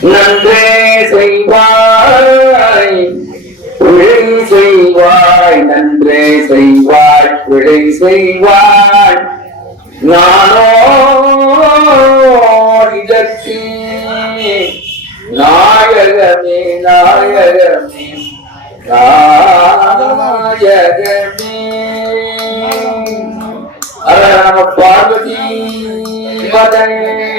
நன்றே செய்வாய். பிழை செய்வாய். நன்றே செய்வாய். பிழை செய்வாய். நானோ இதற்கு நாயகமே நாயகமே. நாயகமே. அர நம பார்வதி. மதனே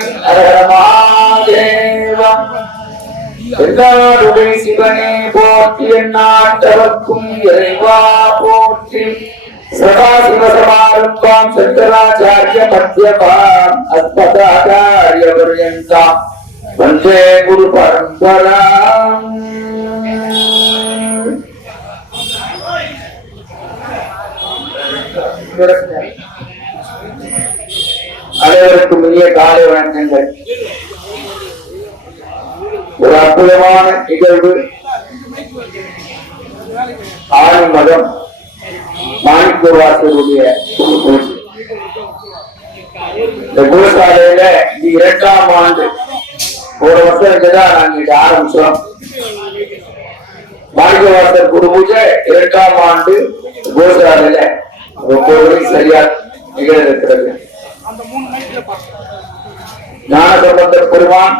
எல்லாருடைய சிவனே போற்றி எண்ணாட்டவர்க்கும் இறைவா போற்றி. சதாசிவசமாரம்பாம் சங்கராச்சாரிய மத்தியமாம் அஸ்மதாச்சாரிய பர்யந்தாம் வந்தே குரு பரம்பராம் அனைவருக்கும் இனிய காலை வணக்கங்கள். ஒரு அற்புதமான நிகழ்வு. ஆணி மதம் மாணிக்கவாசருடைய பூஜை. இந்த கோசாலையில இது இரண்டாம் ஆண்டு. ஒரு வருஷம் இருந்துதான் நாங்க இங்க ஆரம்பிச்சோம். மாணிக்கவாசர் குரு பூஜை இரண்டாம் ஆண்டு கோசாலையில ரொம்ப சரியா நிகழ இருக்கிறது ஞானசம்பந்த பெருமான்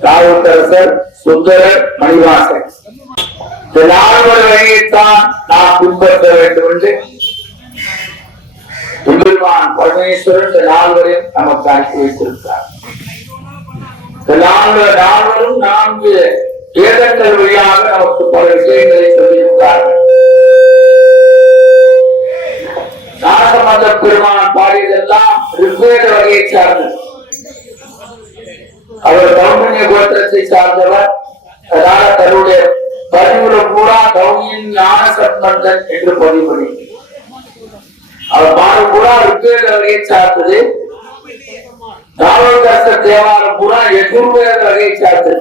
ராவுத்தரசர் சுந்தர மணிவாசன் இந்த நால்வர் வழியைத்தான் நாம் பின்பற்ற வேண்டும் என்று பெருமான் பரமேஸ்வரன் இந்த நால்வரையும் நமக்கு அனுப்பி வைத்திருக்கிறார் இந்த நால்வர் நால்வரும் நான்கு வேதங்கள் வழியாக நமக்கு பல விஷயங்களை சொல்லியிருக்கிறார்கள் ஞானசம்பந்த பெருமான் பாடியதெல்லாம் ரிக்வேத வகையை சார்ந்தது அவர் கௌண்டன்ய கோத்திரத்தை சார்ந்தவர். அதனால தன்னுடைய பதிவுல பூரா கௌனியின் ஞான சம்பந்தன் என்று பதிவு பண்ணி அவர் மாறு பூரா ருக்வேத வகையை சார்ந்தது. நாவல்கரச தேவாரம் பூரா எதிர்வேத வகையை சார்ந்தது.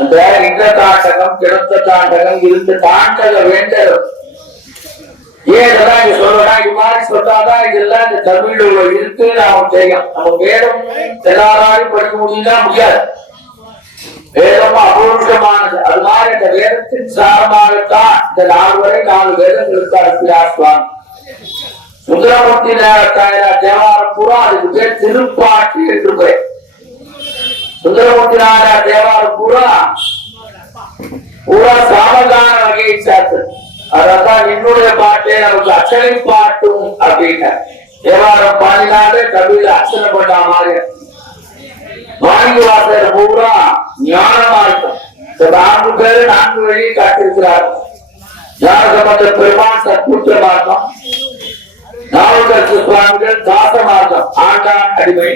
அந்த இந்த தாண்டகம் கிடந்த தாண்டகம் இருந்த தாண்டக வேண்டரும் ஏன் சொல்றா மாதிரி இதெல்லாம் இந்த தமிழ்ல இருக்கு நாம தெரியும் நம்ம வேதம் எல்லாராலும் படிக்க முடியும்னா முடியாது. வேதம் அபூர்வமானது. அது மாதிரி இந்த வேதத்தின் சாரமாகத்தான் இந்த நாலு நாலு வேதங்களுக்கு அரசியாசுவாங்க சுந்தரமூர்த்தி நாராயண தேவாரம் பூரா அதுக்கு பேர் திருப்பாட்டு என்று பெயர். சுந்தரமூர்த்தி நாராயண தேவாரம் பூரா பூரா சாமதான வகையை சார்ந்தது. அதான் என்னுடைய பாட்டே நமக்கு அச்சனை பாட்டும் அப்படின்னு. தேவாரம் பாடினாலே கவியில அச்சனை பண்ண மாதிரி. வாங்கி வாசர் பூரா ஞானமா இருக்கும். நான்கு பேரு நான்கு வழியை காட்டிருக்கிறார் ஞான சம்பந்த பெருமான் சத்புத்திர மார்க்கம். நாவுக்கரசு சுவாமிகள் தாச மார்க்கம் ஆண்டான் அடிமை.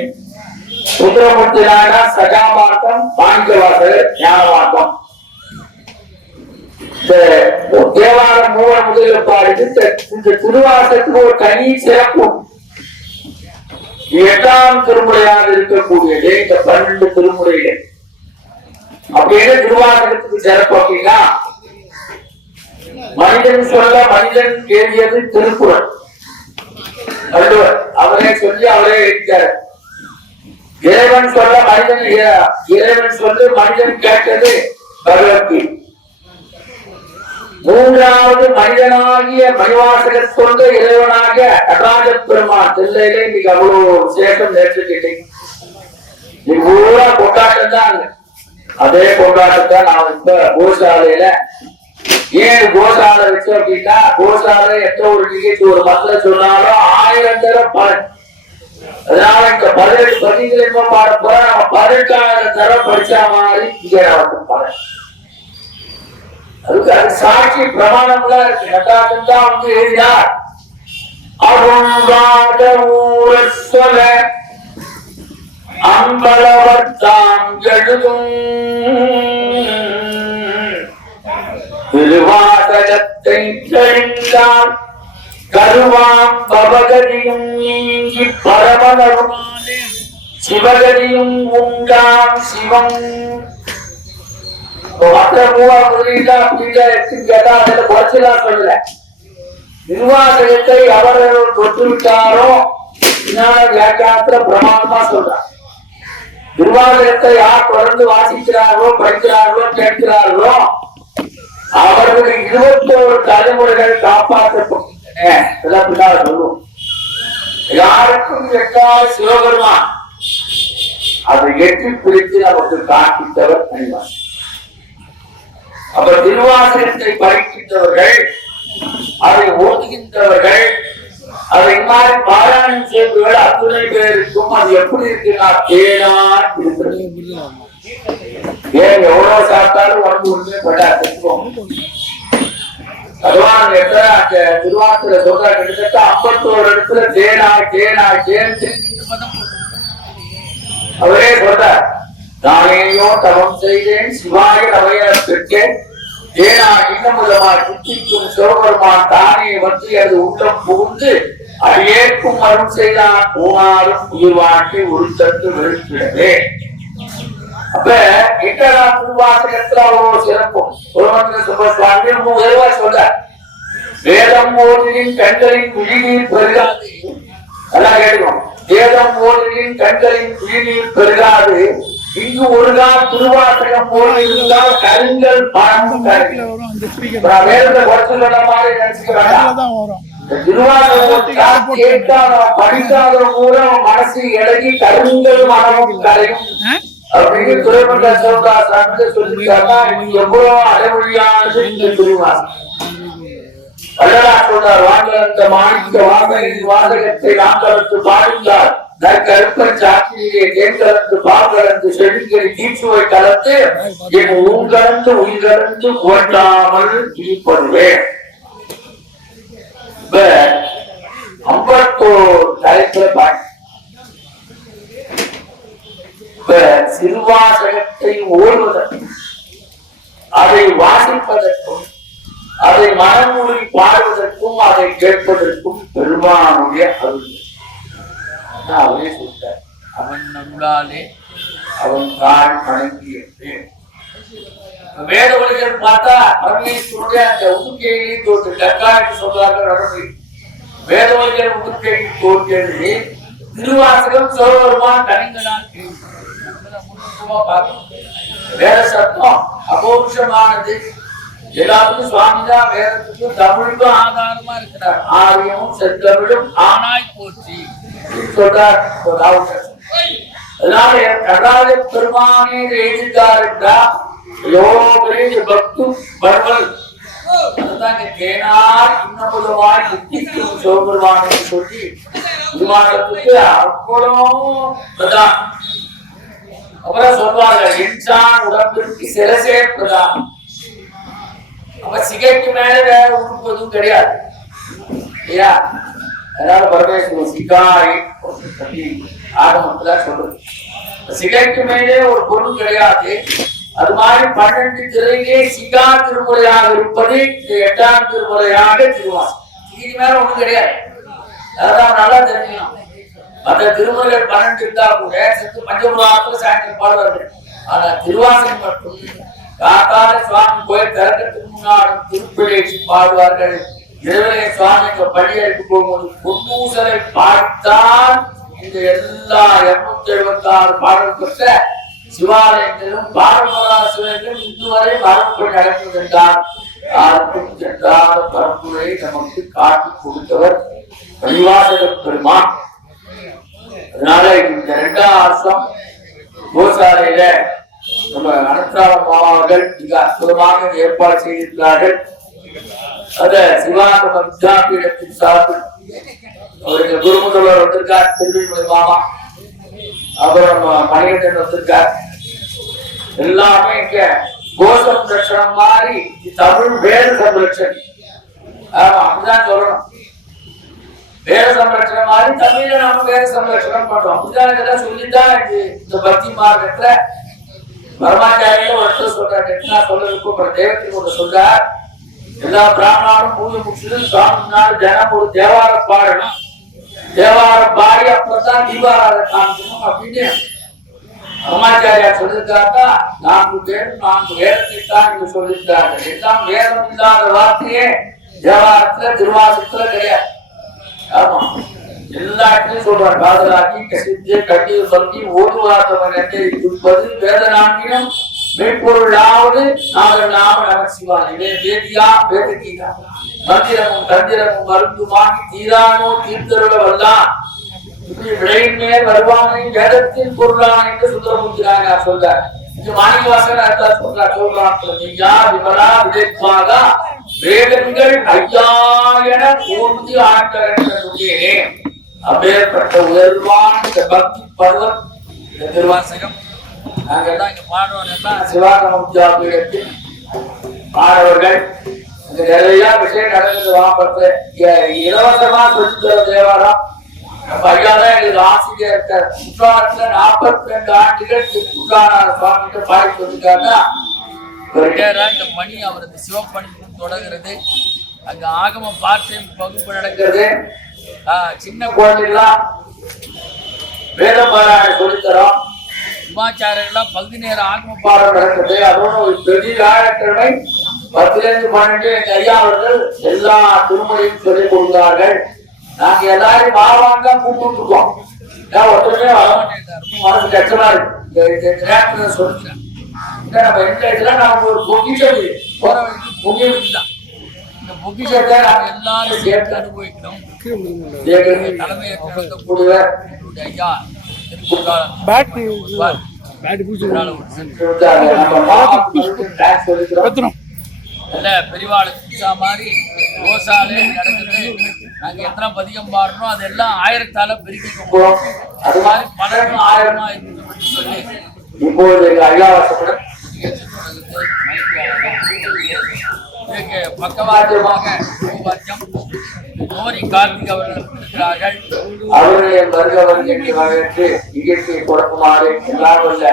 சுந்தரமூர்த்தி நாயனா சகா மார்க்கம் வாங்கிய வாசகர் ஞான மார்க்கம். இந்த தேவாரம் மூல முதலில் பாடிட்டு இந்த- திருவாசத்துக்கு ஒரு தனி சிறப்பு. எட்டாம் திருமுறையாக இருக்கக்கூடியது இந்த பன்னெண்டு திருமுறையில. அப்படின்னு திருவாசகத்துக்கு சிறப்பு அப்படின்னா மனிதன் சொல்ல மனிதன் கேள்வியது திருக்குறள். வள்ளுவர் அவரே சொல்லி அவரே எழுதிட்டார். இறைவன் சொல்ல மனிதன் இறைவன் சொல்லு மனிதன் கேட்டது பகவத்கீதை மூன்றாவது மனிதனாகிய மணிவாசகர் கொண்ட இறைவனாகிய நடராஜ பெருமான் தில்லையிலே இன்னைக்கு அவ்வளவு விசேஷம் நேற்றுக்கிட்டேன். நீ பூரா கொண்டாட்டம் தான் அதே கொண்டாட்டத்தை நான் இப்ப கோசாலையில ஏன் கோசாலை வச்சு அப்படின்னா கோசாலை எந்த ஒரு நிகழ்ச்சி ஒரு மக்கள் சொன்னாலும் ஆயிரம் தரம் பலன். அதனால இங்க பதினெட்டு பதிகள் பாட போற நம்ம பதினெட்டாயிரம் தரம் படிச்சா மாதிரி இங்க நமக்கு பலன். சாட்சி பிரமாணம்லாம் இருக்கு. நடராஜன் தான் வந்து எழுதினார் அருள்வாத ஊரர் அம்பலவர் தாம் திருவாசகத்தை தெளிந்தால் கருவாம் பவகதியும் நீங்கி பரமனருளாலே சிவகதியும் உண்டாம் சிவம். மற்ற மூவா முதலீட்டா அப்படிங்க கேட்டா அதுல குறைச்சலாம் சொல்லல நிர்வாகத்தை அவர் தொட்டு விட்டாரோ வியாக்கியானத்துல பிரமாணமா சொல்றார் நிர்வாகத்தை யார் தொடர்ந்து வாசிக்கிறார்களோ படிக்கிறார்களோ கேட்கிறார்களோ அவர்கள் இருபத்தோரு தலைமுறைகள் காப்பாற்றப்படுகின்றன இதெல்லாம் பின்னால் சொல்லுவோம். யாருக்கும் எட்டாவது சிவபெருமான். அதை எட்டி பிரித்து நமக்கு காண்பித்தவர் அறிவார் அப்ப திருவாசகத்தை படிக்கின்றவர்கள் அதை ஓதுகின்றவர்கள் அதை மாதிரி பாராயணம் செய்தவர்கள் அத்துணை பேருக்கும் அது எப்படி இருக்குன்னா தேனா இருக்கிறது ஏன் எவ்வளவு சாப்பிட்டாலும் உடம்பு ஒண்ணுமே திருப்போம் பகவான் எத்தனை அந்த திருவாசல சொல்ற கிட்டத்தட்ட ஐம்பத்தோரு இடத்துல தேனாய் தேனாய் தேன் அவரே சொல்றார் நானேயோ தவம் செய்தேன் சிவாய நவைய பெற்றேன். ஏனா இன்னமுதமாய் குத்திக்கும் சிவபெருமான் தானே வந்து அது உள்ளம் புகுந்து அடியேற்கும் அருள் செய்தான் போனாலும் உயிர் வாழ்க்கை ஒரு தட்டு வெறுத்திடவே அப்ப என்னடா திருவாசகத்துல அவ்வளவு சிறப்பும்? சுரமந்திர சுப்ப சுவாமி ரொம்ப உயர்வா சொல்ற வேதம் ஓதினின் கண்களின் குழிநீர் பெருகாது. நல்லா கேட்கணும் வேதம் ஓதினின் கண்களின் குழிநீர் பெருகாது. இங்கு ஒரு நாள் திருவாசகம் போல இருந்தால் கருங்கல் நான் வேதத்தை குறைச்சு சொல்ற மாதிரி நினைச்சுக்க வேண்டாம். தான் வரும். இந்த திருவாசகம் கேட்காத படிக்காத கூட மனசு இறங்கி கருங்கல் மனமும் கரையும்? அப்படின்னு வந்து சொல்லிட்டாருன்னா இது எவ்வளவு அடைமொழியானது இந்த திருவாசகம். வள்ளலார் சொல்றார் வாங்கலந்த மாணிக்க வாசகின் வாசகத்தை நாம் கலந்து பாடுந்தார் நற்கருப்பன் தேன் கலந்து பால் கலந்து செடிகளை தீச்சுவை கலந்து என் உங்கலந்து உயிர்கலந்து ஓட்டாமல் இப்ப தலைப்புல இப்ப சிறுவாசகத்தை ஓடுவதற்கும் அதை வாசிப்பதற்கும் அதை மனமொழி பாடுவதற்கும் அதை கேட்பதற்கும் பெருமானுடைய அருள். அதான் அவரே சொல்றார் அவன் அருளாலே அவன் தான் வணங்கி என்று. வேத வழிகள் பார்த்தா பரமேஸ்வருடைய அந்த உதுக்கையிலே தோற்று கற்காய்க்கு சொல்றார்கள் நடந்து வேத வழிகள் உதுக்கையில் தோன்றியது. திருவாசகம் சிவபெருமான் கணிங்களால் வேத சத்தம் அபோஷமானது. எல்லாத்துக்கும் சுவாமிதான் வேதத்துக்கும் தமிழுக்கும் ஆதாரமா இருக்கிறார். ஆரியமும் செத்தமிழும் ஆனாய் போற்றி. சொல்றார் ராவுத்தர். அதனால கடாத பெருமானே எழுதிட்டார் என்றால் எவ்வளவு பெரிய பக்து பர்வல் அதுதான் இங்க தேனார் இன்னமுதமாய் புத்திக்கும் சிவபெருமானை சொல்லி விமானத்துக்கு அவ்வளவும் பிரதான் அப்புறம் சொல்வாங்க இன்சான் உடம்பிற்கு சிரசே பிரதான் அப்ப சிகைக்கு மேல வேற உறுப்பு எதுவும் கிடையாது இல்லையா அதனால பரமேஸ்வரன் சிகாய் ஆகமத்துல சொல்றது. சிகைக்கு மேலே ஒரு பொருள் கிடையாது. அது மாதிரி பன்னெண்டு திரையிலே சிகா திருமுறையாக இருப்பது எட்டாம் திருமுறையாக திருவாசம் இதுக்கு மேல ஒண்ணும் கிடையாது. அதான் நல்லா தெரிஞ்சுக்கணும். மற்ற திருமுறைகள் பன்னெண்டு இருந்தா கூட செத்து பஞ்சபுராத்துல சாயந்தரம் பாடுவார்கள் ஆனா திருவாசகம் மட்டும். காத்தால சுவாமி கோயில் திறக்கிறதுக்கு முன்னாடும் திருப்பிழை பாடுவார்கள். இரவிலே சுவாமி இந்த படியெடுத்து போகும்போது பொன்னூசலை பார்த்தான் இந்த எல்லா இருநூத்தி எழுபத்தி ஆறு பாடல் பெற்ற சிவாலயத்திலும் பாரம்பராசிரியர்களும் இன்று வரை மரபு நடந்தது என்றார். யாருக்கும் சென்றாத பரம்புரை நமக்கு காட்டி கொடுத்தவர் பரிவாசக பெருமான். அதனால இந்த ரெண்டாம் வருஷம் கோசாலையில நம்ம அனந்தாளம் மாணவர்கள் மிக அற்புதமாக ஏற்பாடு செய்திருக்கிறார்கள். அத சிவாகம வித்யாபீடத்தின் சார்பில் குருமுதல்வர் வந்திருக்கார் மாமா. அப்புறம் மணிகண்டன் வந்திருக்கார். எல்லாமே இங்க கோ சம்ரட்சணம் மாதிரி தமிழ் வேத சம்ரட்சணம் அப்படிதான் சொல்லணும். வேத சம்ரட்சணம் மாதிரி தமிழ்ல சம்ரட்சணம் பண்றோம். அப்படிதான் இதெல்லாம் இந்த பக்தி மார்க்கத்துல. பரமாச்சாரியில சொல்றாரு சொல்ல விருப்பப்படுற ஒன்று சொல்றார். எல்லா பிராமணாலும் பூஜை முடிச்சது சுவாமி தினம் ஒரு தேவார பாடணும். தேவார பாடி அப்புறம் தீபாராத காமிக்கணும் அப்படின்னு அம்மாச்சாரியா சொல்லியிருக்காங்க நான்கு பேர் நான்கு வேதத்தை தான் இங்க சொல்லியிருக்காங்க எல்லாம் வேதம் இல்லாத வார்த்தையே தேவாரத்துல திருவாசத்துல கிடையாது. ஆமா. எல்லாத்தையும் இடத்துலயும் சொல்றார் காதலாக்கி கசித்து கட்டி சொல்லி ஓடுவார்த்தவன் என்னை இருப்பது வேதனாங்கினும் மென்பொருளாவது நாங்கள் நாம நமசிவான் வேதியா வேதகீதா. மந்திரமும் தந்திரமும் மருந்துமாகி தீரானோ தீர்த்தருள வல்லான் இப்படி வருவானை வேதத்தின் பொருளான் என்று சுந்தரமூர்த்திராக சொல்றார். இது மாணிவாசன் சொல்றான் விமலா வேதங்கள் ஐயா என ஊர்ந்து அப்பேற்பட்ட உயர்வான பக்தி பருவம் திருவாசகம். நாங்க எல்லாம் இங்க எல்லாம் சிவாகமத்தியா பீடத்தில் மாணவர்கள் இங்க நிறைய விஷயம் நடக்குது வாப்பத்து இலவசமா சொல்லி தர தேவாரம். நம்ம ஐயா தான் எங்களுக்கு ஆசிரியர் இருக்கார். குற்றாலத்துல நாற்பத்தி ரெண்டு ஆண்டுகள் சுவாமிகிட்ட பாடி இந்த பணி அவரது சிவப்பணி தொடங்குறது. அங்க ஆகம பார்த்து வகுப்பு நடக்கிறது. சின்ன குழந்தைகளாம் வேத பாராயணம் சொல்லித்தரோம். உமாச்சாரியர்களாம் பகுதி நேர ஆகம பாடம் நடக்குது அதோட ஒரு பெரிய வியாழக்கிழமை பத்துல இருந்து பன்னெண்டு ஐயா அவர்கள் எல்லா திருமொழியும் சொல்லிக் கொடுக்கிறார்கள் நாங்க எல்லாரும் மாவாங்க கூப்பிட்டு இருக்கோம் ஏன் ஒருத்தருமே வர மாட்டேங்கிறார். மனசு கஷ்டமா இருக்கு. சொல்லிக்கிறேன் இந்த நம்ம எந்த இடத்துல நாம ஒரு பொக்கிஷம். போற பொக்கிஷம் தான். இந்த பொக்கிஷத்தை நாங்க எல்லாரும் சேர்த்து நடத்தக்கூடிய எங்களுடைய ஐயா. பேட். பேட் சொல்லிக்கிறோம் பத்திரம் இல்ல பெரியவாளுக்கு பூசா மாதிரி கோசாலே நடக்குது. நாங்க எத்தனை பதிகம் பாடுறோம் அதெல்லாம் ஆயிரத்தால பெருக்கிக்கிறோம் அது மாதிரி பலரும் ஆயிரமா இருக்கு சொல்லி. இப்போது பக்கவாத்தியமாக வாத்தியம் கோரி கார்த்திக் அவர்கள் இருக்கிறார்கள். அவருடைய வருகவர் எண்ணி வரவேற்று நிகழ்ச்சியை கொடுக்குமாறு எல்லாரும் இல்ல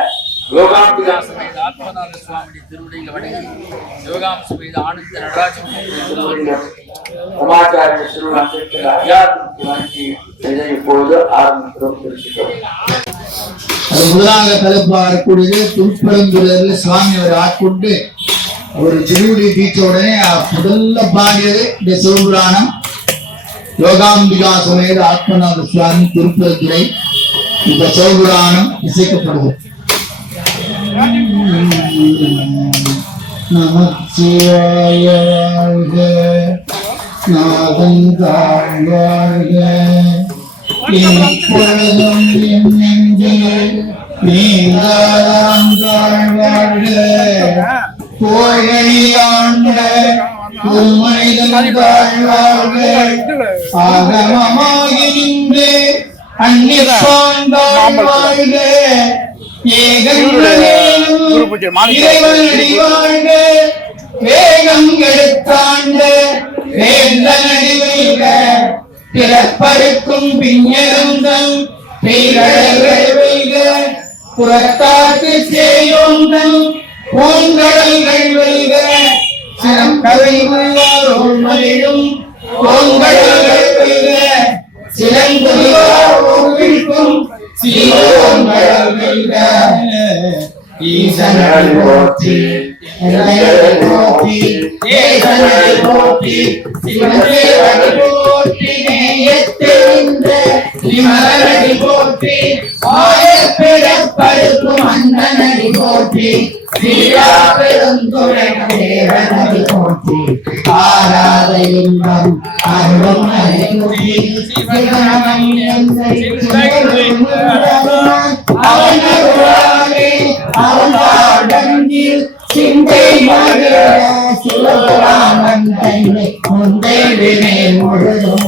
யோகாம்பிகா சமேத ஆத்மநாத சுவாமி திருவடியில் வணங்கி யோகாம் சமேத ஆனந்த நடராஜன் இப்பொழுது ஆரம்பிக்கிறோம் முதலாக தலைப்பு வரக்கூடியது திருப்பரங்குறையில் சுவாமி அவர் ஆட்கொண்டு ஒரு திருவுடி தீச்ச உடனே முதல்ல பாடியது இந்த சிவபுராணம். யோகாம்பிகா சமேத ஆத்மநாத சுவாமி திருப்பரங்குறை இந்த சிவபுராணம் இசைக்கப்படுகிறது. நமச்சிவாய வாழ்க நாதன் வாழ்க இப்பொழுதும் என் நெஞ்சில் நீங்காதாம் மனிதன் வேகம் எடுத்தாண்ட வேந்தனடி வைக பிறப்பருக்கும் பெய்கடல்கள் புறத்தாக்கு சேயோந்தம் பூங்கடல்கள் வைக. சிறம் கதை உள்ளோரும் போற்றி போற்றி போற்றி போற்றி போற்றி. ஆயப்பிறப்பருக்கும் அண்ணனடி போற்றி. சீரா பெருந்துரை தேவனடி போற்றி. ஆராத இன்பம் அருளும் அறிவுற்றி சிவனமன் அவன் அருளாலே அவன் அடங்கில் சிந்தை மகிழ சிவபுராணம் தன்னை முந்தை வினை முழுதும்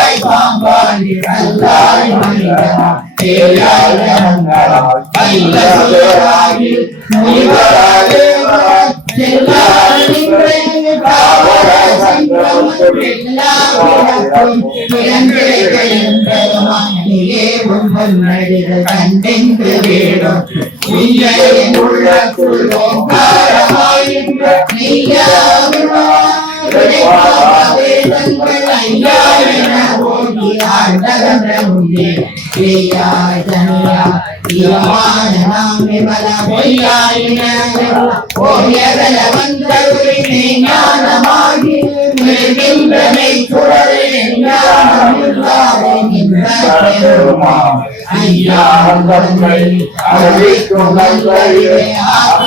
உரைப்பன் கல்லாய் மனிதனாய் தேயாய் கண்டென்று ஐயா என அறிவிக்கும் நல்வழியை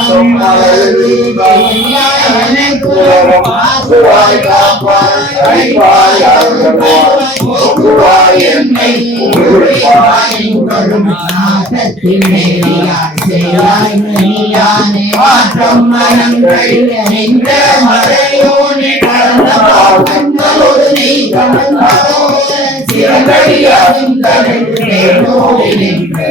ஆக்கும் மலர்ந்து எனக்கு ஆக்குவாய் காப்பாய் அழிவாய் அருள்வாய் போக்குவாய் என்னை உருவாய் உங்களும் நாசத்தின் நேரியாய் செய்யாய் நீயானே மாற்றம் மனங்கள் நின்ற மறையோனே கடந்த பாவங்களோடு நீ கமந்தோ சிறகடியாகும் கடற்கரையோடு நின்று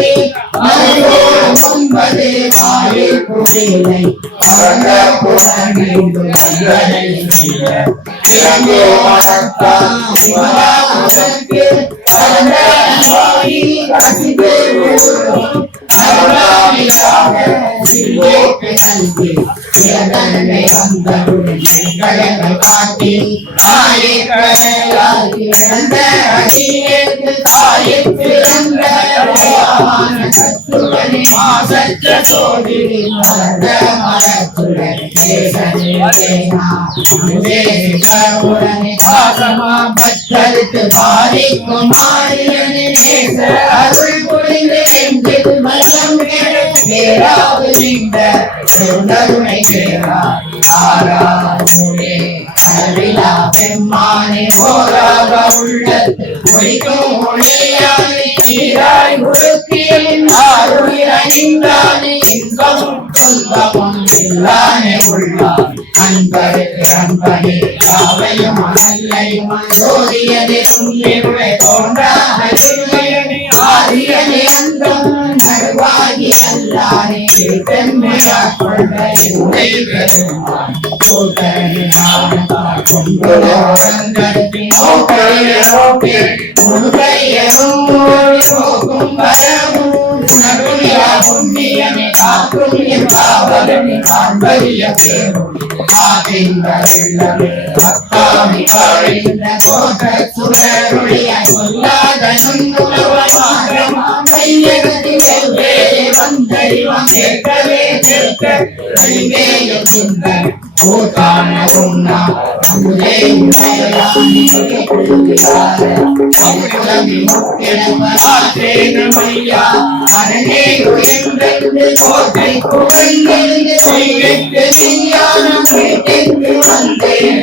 பிறப்பது புண்ணியங்கள் பெருமான் நிறைவேறோரையுடைய மறந்த புறநீண்டு மன்னனை செய்ய இறங்கோ மனத்தான் சத்துவனே சோதிரி மலர்ந்த மரத்துடன் பாசமா பற்றறுத்து பாரிக்கும் அருள் புரிந்து கருணை பேரா ஆராமுடே பெம்மானே ஓராக ஒழிக்கும் சீராய் ஆருயிர் அணிந்தானே இன்பமும் துன்பமும் இல்லானே உள்ளான் அன்பருக்கு அன்பனே காவையும் அனல்லையும் ஆரியனே அந்தம் அல்லானே பெண்மையா கொண்ட சொல்லாத முக்கிடமையா அரணே உயர்ந்தெழுந்து கோட்டை வந்தேன்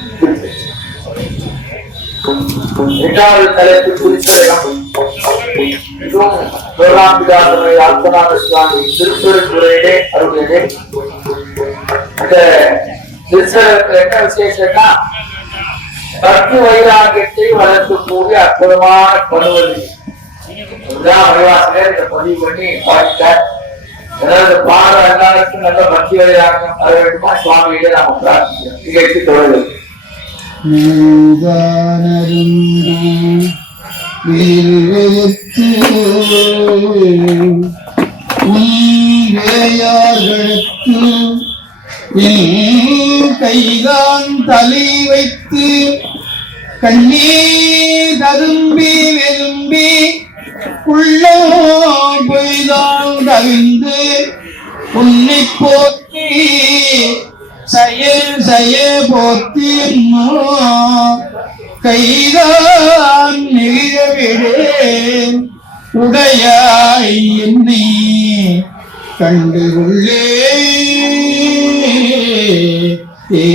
இரண்டாவது தலைப்பு குறிப்பிடலாம் இதுவும் வேளாண்பிதாசனுடைய ஆத்மநாத சுவாமி திருப்பெருந்துறையிலே அருளியதே இந்த திருச்சலத்தில் என்ன விசேஷம்னா பக்தி வைராகியத்தை வளர்க்கக்கூடிய அற்புதமான பணுவதி இதுதான் வழிவாசகர் இந்த பதிவு பண்ணி பாடிட்டார் அதாவது பாட எல்லாருக்கும் நல்ல பக்தி வைராகியம் வர வேண்டுமா சுவாமியிட நாம பிரார்த்திக்கிறோம் நிகழ்ச்சி தொடருது கைதான் தலை வைத்து கண்ணீர் ததும்பி விரும்பி உள்ளோ பொய்தான் தவிந்து உன்னை போற்றி செய்ய செய்ய கைதான் நிகழவிடேன் உடையாய் என்னை கண்டு உள்ளே ஏ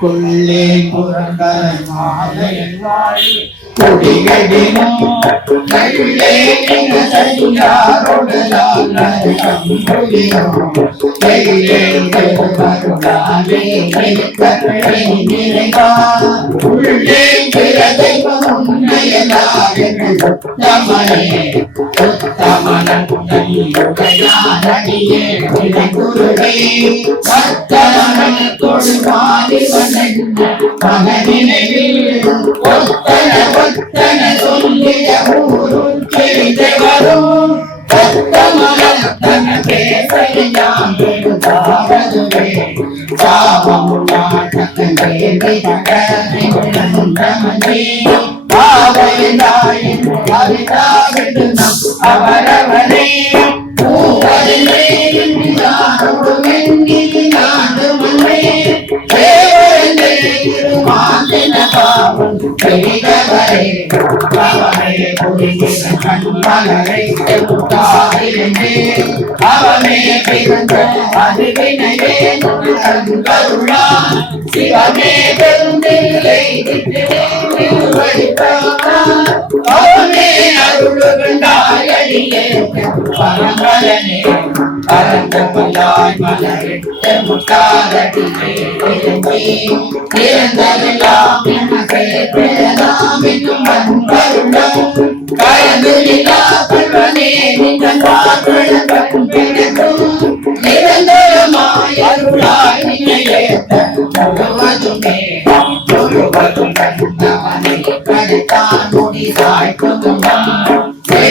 கொள்ளே புறங்கள் மாலையன் வாழி கொடிகடினும் கையிலே நின்ற. செய்யாரோடு ஒத்தன ஒத்தன சொல்லிய ஊரும் செய்த வரும் பேசையாம் பெருதாரதுவே சாபம் நாட்டக்கன் தேவி தகரே நம் அவரவரே பூவரிலே இந்தியானோடு வெண்ணில் அவனை அவனே பிறந்த அறிவினையே கருளான் சிவனே பெருந்தில்லை அவனே பரம்பரனே பரந்தமலாய் மலரிட்ட முட்டாரடியே இறந்ததெல்லாம் நமக்கே பெறலாம் என்னும் அன்பருளம் கலந்துலா கல்வனே நீங்கள் வாழ்வழம் கண்டிருக்கும் நிரந்தரமாய் அருளாய் நீங்கள் முழுவதுமே முழுவதும் கண்டவனை கடுத்தான் முடிதாய் குதுமம்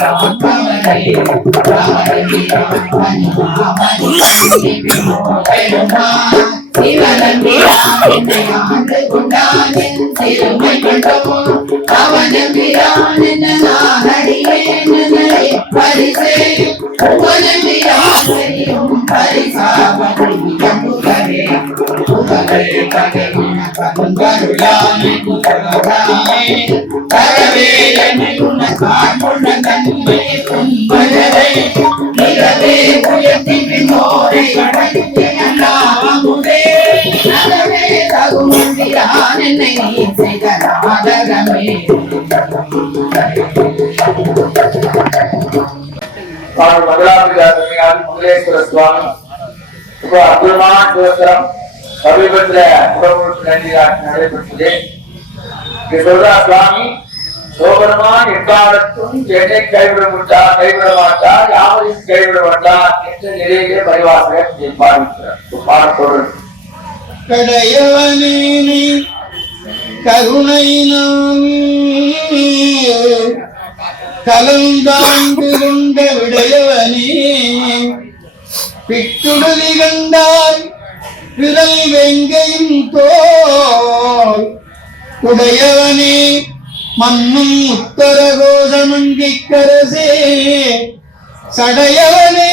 காத்தவை காப்பவரை மதுராபிகாரி முதலேஸ்வர சுவாமி இப்போ அற்புதமான தோத்திரம் சமீபத்துல புறமுழுக்கு நன்றி காட்சி நடைபெற்றது. சொல்றா சுவாமி சோபரமான் எக்காலத்தும் என்னை கைவிட மாட்டார் கைவிட மாட்டார் யாவரையும் கைவிட மாட்டார் என்ற நிலையிலே பரிவாசகர் பாடிக்கிறார் பாடப்பொருள் கடையவனே கருணை நாமே கலந்தாண்டு கொண்ட விடையவனே பிட்டுடலி கண்டாய் விரல் வெங்கையும் தோல். உடையவனே மண்ணும் உத்தரகோஷமங்கிக்கரசே. சடையவனே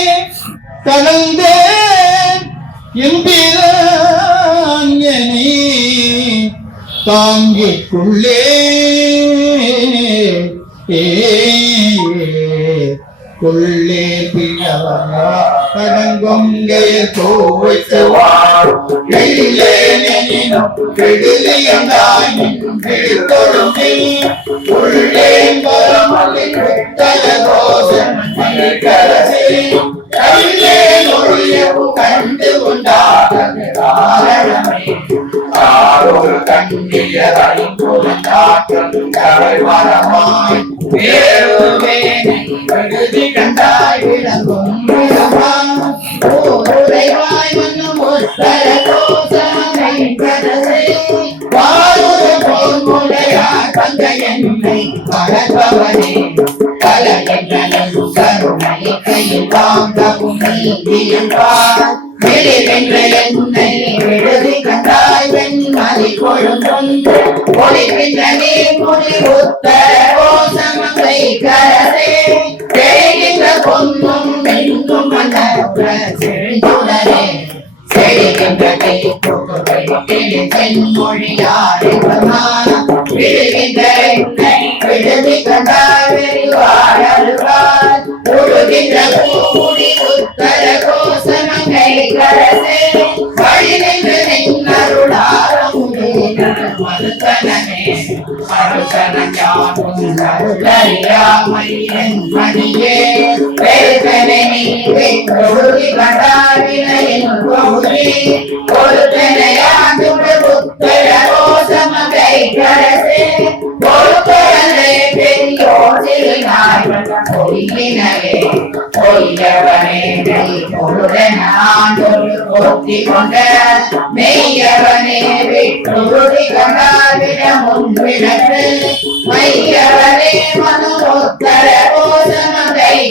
கடந்தேன் எம்பிரான் தாங்கிக்குள்ளே. ஏ கொள்ளே பிழவரா கடங்கொங்கைய தோய்த்து வாழும் எழிலே உள்ளே பரமலை விட்டல தோஷம் நொழியவு கண்டு கொண்டாட காரணமே காரொரு கண்ணிய காற்றும் கரைவரமாய் வேறுவேனை விடுதி கண்டாய் விளங்கும் ஓருடைவாய் மன்னும் உத்தர கோசமனை கரசே வாருரு போன்முடையார் பங்க என்னை வளர்ப்பவனே கருணை கையில் வாங்கவும் என்னை விடுதி கண்டாய் கொழுந்தொன்று முடி உத்தர கரசே தேகின்ற பொன்னும் மென்னும் செழுந்துடனே செழிக்கின்ற தீப்புகை திரு விழுகின்ற உழுகின்ற கூடி உத்தர கோசமங்கை கரசே. வழி நின்னருளாரம் மறுத்தனமே மறுத்தனம் மணியே. பௌரி பொருத்தனையாதுடு புத்தர கோசமகை கரசே பொறுப்பரே பெரியோசினாய் பொய்யினவே பொய்யவனே ஆண்டொரு கொண்ட மெய்யவனே முன்விடத்து மையவனே மனு உத்தர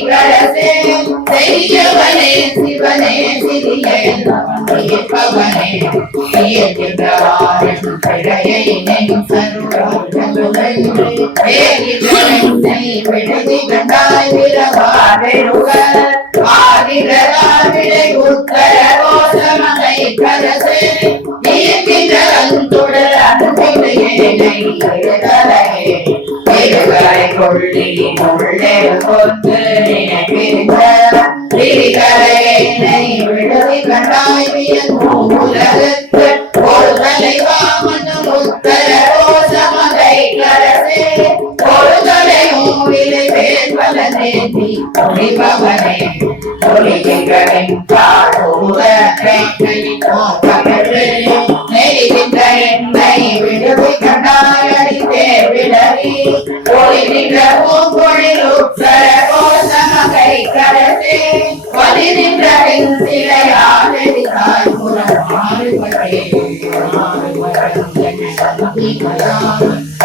கரசே செய்யவனே சிவனே சிறியே இருப்பவனே இயற்கின்றவாறு பிழையை நெடும் சருளை விடுதி கண்டாய் விரவாடுக ஆதிரவிடை உத்தர கோசமகை கரசே இயற்கின்ற அந்துடர் அன்பினையை எழுதலையே இருகரை கொள்ளி உள்ளே கொண்டு நினைக்கின்ற திரிகரையை விடுவி கண்டாய் வியங்கும் ஒரு தலைவாமனும் உத்தர கோசமகை கரசே ஒரு தலையும் விலை வேல்வலனே நீ ஒளிபவனே ஒளிகின்றனின் காடூர கைகளின்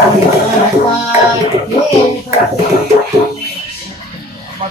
Santiago.